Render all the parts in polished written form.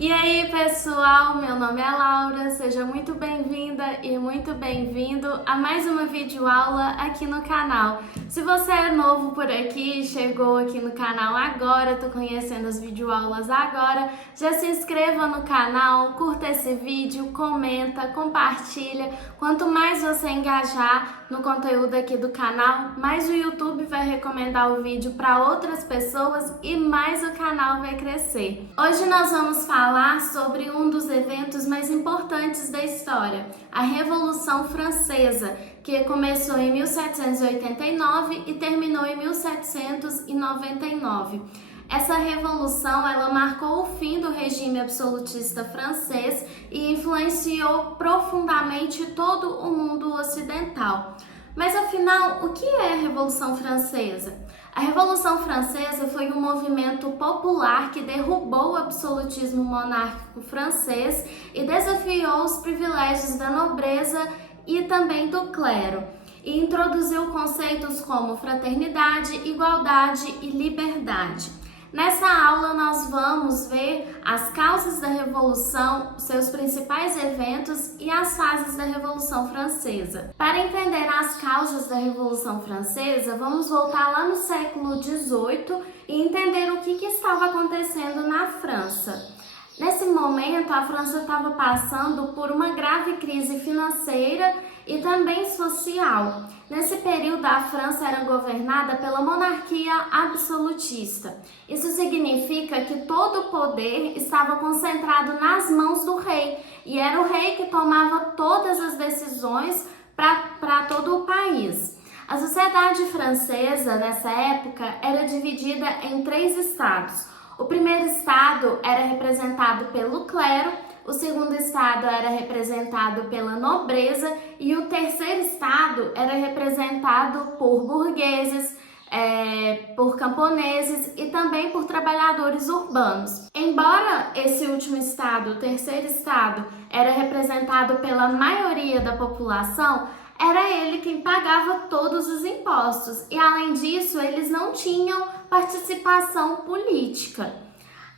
E aí, pessoal, meu nome é Laura, seja muito bem-vinda e muito bem-vindo a mais uma videoaula aqui no canal. Se você é novo por aqui, chegou aqui no canal agora, tô conhecendo as videoaulas agora, já se inscreva no canal, curta esse vídeo, comenta, compartilha. Quanto mais você engajar no conteúdo aqui do canal, mais o YouTube vai recomendar o vídeo para outras pessoas e mais o canal vai crescer. Hoje nós vamos falar sobre um dos eventos mais importantes da história, a Revolução Francesa, que começou em 1789 e terminou em 1799. Essa revolução, ela marcou o fim do regime absolutista francês e influenciou profundamente todo o mundo ocidental. Mas afinal, o que é a Revolução Francesa? A Revolução Francesa foi um movimento popular que derrubou o absolutismo monárquico francês e desafiou os privilégios da nobreza e também do clero, e introduziu conceitos como fraternidade, igualdade e liberdade. Nessa aula nós vamos ver as causas da Revolução, seus principais eventos e as fases da Revolução Francesa. Para entender as causas da Revolução Francesa, vamos voltar lá no século XVIII e entender o que estava acontecendo na França. Nesse momento, a França estava passando por uma grave crise financeira e também social. Nesse período, a França era governada pela monarquia absolutista. Isso significa que todo o poder estava concentrado nas mãos do rei, e era o rei que tomava todas as decisões para todo o país. A sociedade francesa, nessa época, era dividida em 3 estados. O primeiro estado era representado pelo clero, o segundo estado era representado pela nobreza e o terceiro estado era representado por burgueses, por camponeses e também por trabalhadores urbanos. Embora esse último estado, o terceiro estado, era representado pela maioria da população, era ele quem pagava todos os impostos e, além disso, eles não tinham participação política.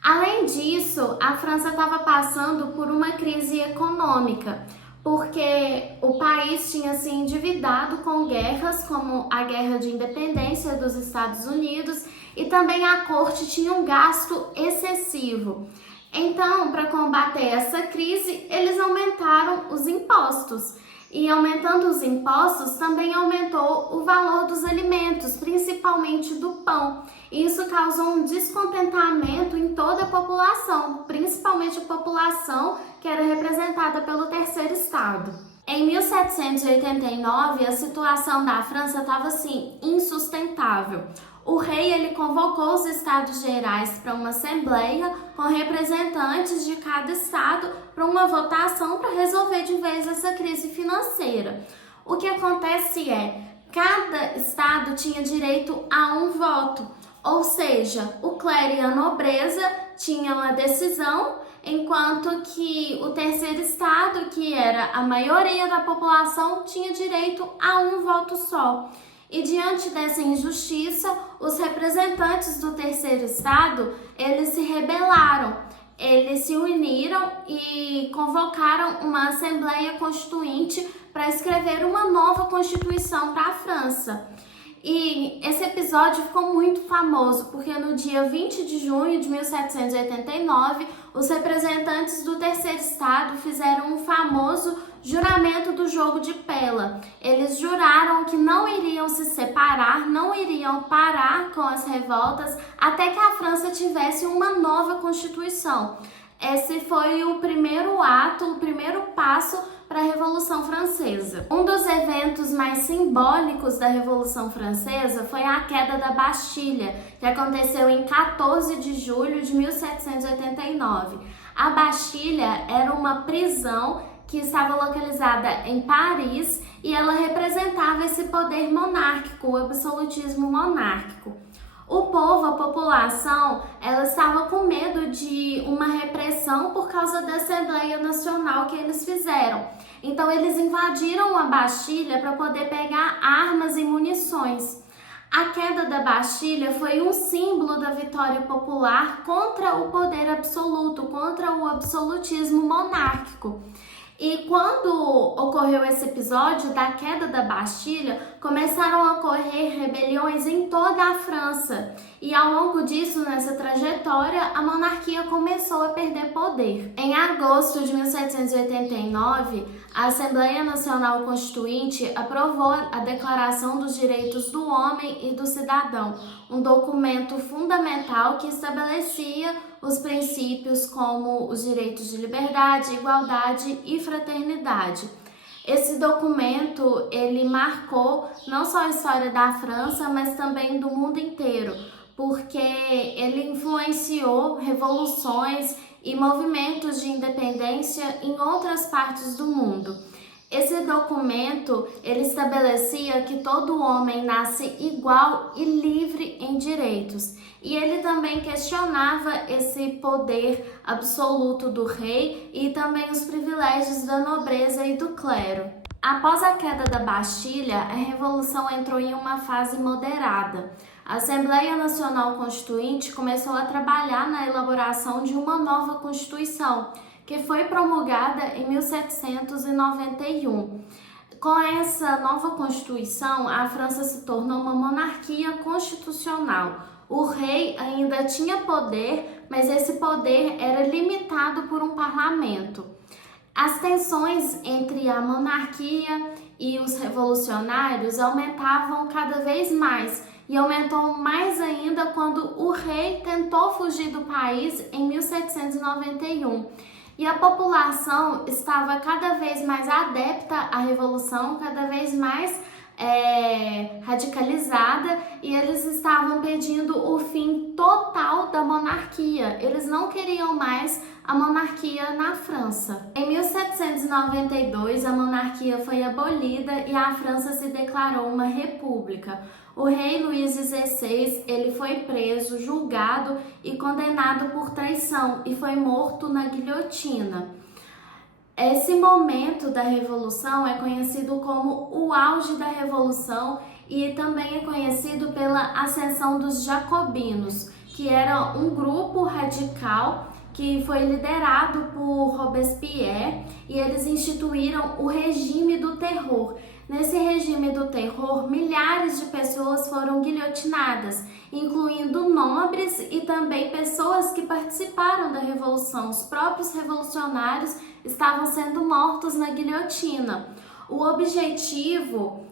Além disso, a França estava passando por uma crise econômica, porque o país tinha se endividado com guerras, como a Guerra de Independência dos Estados Unidos, e também a corte tinha um gasto excessivo. Então, para combater essa crise, eles aumentaram os impostos. E aumentando os impostos, também aumentou o valor dos alimentos, principalmente do pão. E isso causou um descontentamento em toda a população, principalmente a população que era representada pelo terceiro estado. Em 1789, a situação da França estava assim insustentável. O rei ele convocou os estados gerais para uma assembleia com representantes de cada estado para uma votação para resolver de vez essa crise financeira. O que acontece é, cada estado tinha direito a um voto, ou seja, o clero e a nobreza tinham a decisão, enquanto que o terceiro estado, que era a maioria da população, tinha direito a um voto só. E diante dessa injustiça, os representantes do terceiro estado, eles se rebelaram, eles se uniram e convocaram uma Assembleia Constituinte para escrever uma nova Constituição para a França. E esse episódio ficou muito famoso, porque no dia 20 de junho de 1789, os representantes do terceiro estado fizeram um famoso juramento do jogo de Pella. Eles juraram que não iriam se separar, não iriam parar com as revoltas até que a França tivesse uma nova Constituição. Esse foi o primeiro ato, o primeiro passo para a Revolução Francesa. Um dos eventos mais simbólicos da Revolução Francesa foi a queda da Bastilha, que aconteceu em 14 de julho de 1789. A Bastilha era uma prisão que estava localizada em Paris e ela representava esse poder monárquico, o absolutismo monárquico. O povo, a população, ela estava com medo de uma repressão por causa da Assembleia Nacional que eles fizeram. Então eles invadiram a Bastilha para poder pegar armas e munições. A queda da Bastilha foi um símbolo da vitória popular contra o poder absoluto, contra o absolutismo monárquico. E quando ocorreu esse episódio da queda da Bastilha, começaram a ocorrer rebeliões em toda a França. E ao longo disso, nessa trajetória, a monarquia começou a perder poder. Em agosto de 1789, a Assembleia Nacional Constituinte aprovou a Declaração dos Direitos do Homem e do Cidadão, um documento fundamental que estabelecia os princípios como os direitos de liberdade, igualdade e fraternidade. Esse documento, ele marcou não só a história da França, mas também do mundo inteiro, porque ele influenciou revoluções e movimentos de independência em outras partes do mundo. Esse documento, ele estabelecia que todo homem nasce igual e livre em direitos. E ele também questionava esse poder absoluto do rei e também os privilégios da nobreza e do clero. Após a queda da Bastilha, a Revolução entrou em uma fase moderada. A Assembleia Nacional Constituinte começou a trabalhar na elaboração de uma nova Constituição, que foi promulgada em 1791. Com essa nova Constituição, a França se tornou uma monarquia constitucional. O rei ainda tinha poder, mas esse poder era limitado por um parlamento. As tensões entre a monarquia e os revolucionários aumentavam cada vez mais e aumentou mais ainda quando o rei tentou fugir do país em 1791. E a população estava cada vez mais adepta à revolução, cada vez mais radicalizada, e eles estavam pedindo o fim total da monarquia. Eles não queriam mais a monarquia na França. Em 1792, a monarquia foi abolida e a França se declarou uma república. O rei Luís XVI, ele foi preso, julgado e condenado por traição e foi morto na guilhotina. Esse momento da Revolução é conhecido como o auge da Revolução e também é conhecido pela ascensão dos Jacobinos, que era um grupo radical que foi liderado por Robespierre, e eles instituíram o regime do terror. Nesse regime do terror, milhares de pessoas foram guilhotinadas, incluindo nobres e também pessoas que participaram da Revolução. Os próprios revolucionários estavam sendo mortos na guilhotina. O objetivo,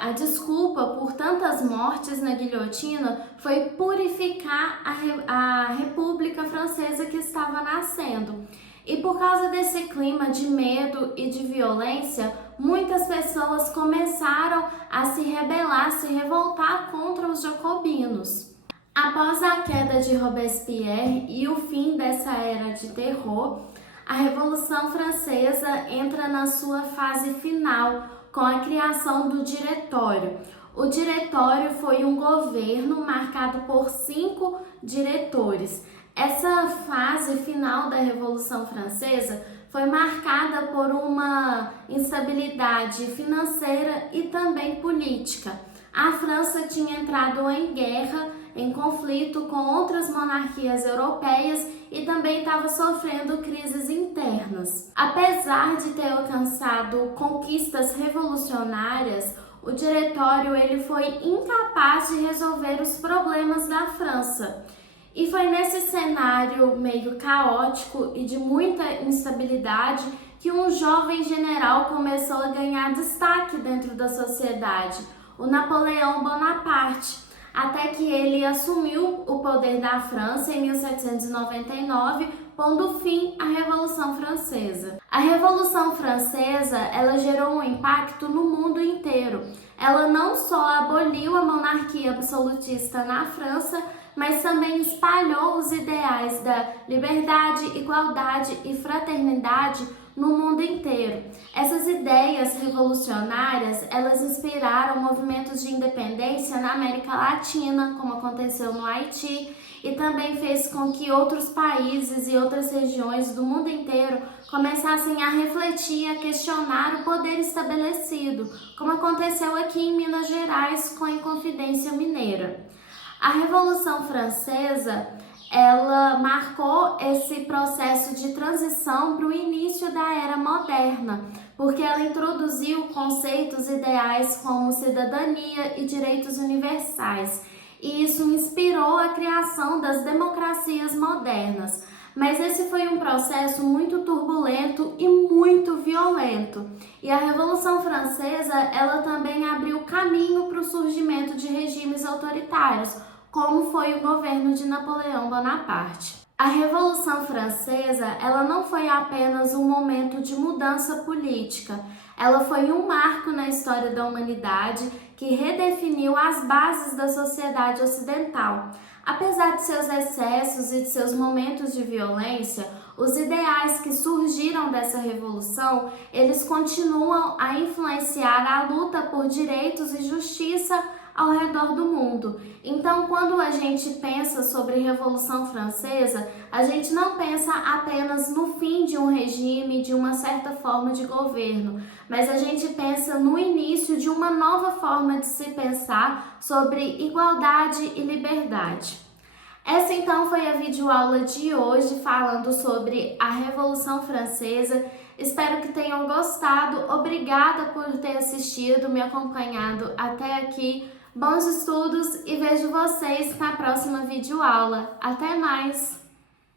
a desculpa por tantas mortes na guilhotina foi purificar a República Francesa que estava nascendo. E por causa desse clima de medo e de violência, muitas pessoas começaram a se rebelar, se revoltar contra os jacobinos. Após a queda de Robespierre e o fim dessa era de terror, a Revolução Francesa entra na sua fase final com a criação do Diretório. O Diretório foi um governo marcado por 5 diretores. Essa fase final da Revolução Francesa foi marcada por uma instabilidade financeira e também política. A França tinha entrado em guerra, em conflito com outras monarquias europeias e também estava sofrendo crises internas. Apesar de ter alcançado conquistas revolucionárias, o Diretório ele foi incapaz de resolver os problemas da França. E foi nesse cenário meio caótico e de muita instabilidade que um jovem general começou a ganhar destaque dentro da sociedade, o Napoleão Bonaparte, até que ele assumiu o poder da França em 1799, pondo fim à Revolução Francesa. A Revolução Francesa, ela gerou um impacto no mundo inteiro. Ela não só aboliu a monarquia absolutista na França, mas também espalhou os ideais da liberdade, igualdade e fraternidade no mundo inteiro. Essas ideias revolucionárias, elas inspiraram movimentos de independência na América Latina, como aconteceu no Haiti, e também fez com que outros países e outras regiões do mundo inteiro começassem a refletir, a questionar o poder estabelecido, como aconteceu aqui em Minas Gerais com a Inconfidência Mineira. A Revolução Francesa, ela marcou esse processo de transição para o início da era moderna, porque ela introduziu conceitos ideais como cidadania e direitos universais, e isso inspirou a criação das democracias modernas. Mas esse foi um processo muito turbulento e muito violento. E a Revolução Francesa, ela também abriu caminho para o surgimento de regimes autoritários, como foi o governo de Napoleão Bonaparte. A Revolução Francesa, ela não foi apenas um momento de mudança política, ela foi um marco na história da humanidade que redefiniu as bases da sociedade ocidental. Apesar de seus excessos e de seus momentos de violência, os ideais que surgiram dessa revolução, eles continuam a influenciar a luta por direitos e justiça ao redor do mundo. Então, quando a gente pensa sobre Revolução Francesa, a gente não pensa apenas no fim de um regime, de uma certa forma de governo, mas a gente pensa no início de uma nova forma de se pensar sobre igualdade e liberdade. Essa então foi a videoaula de hoje falando sobre a Revolução Francesa. Espero que tenham gostado. Obrigada por ter assistido, me acompanhado até aqui. Bons estudos e vejo vocês na próxima videoaula. Até mais!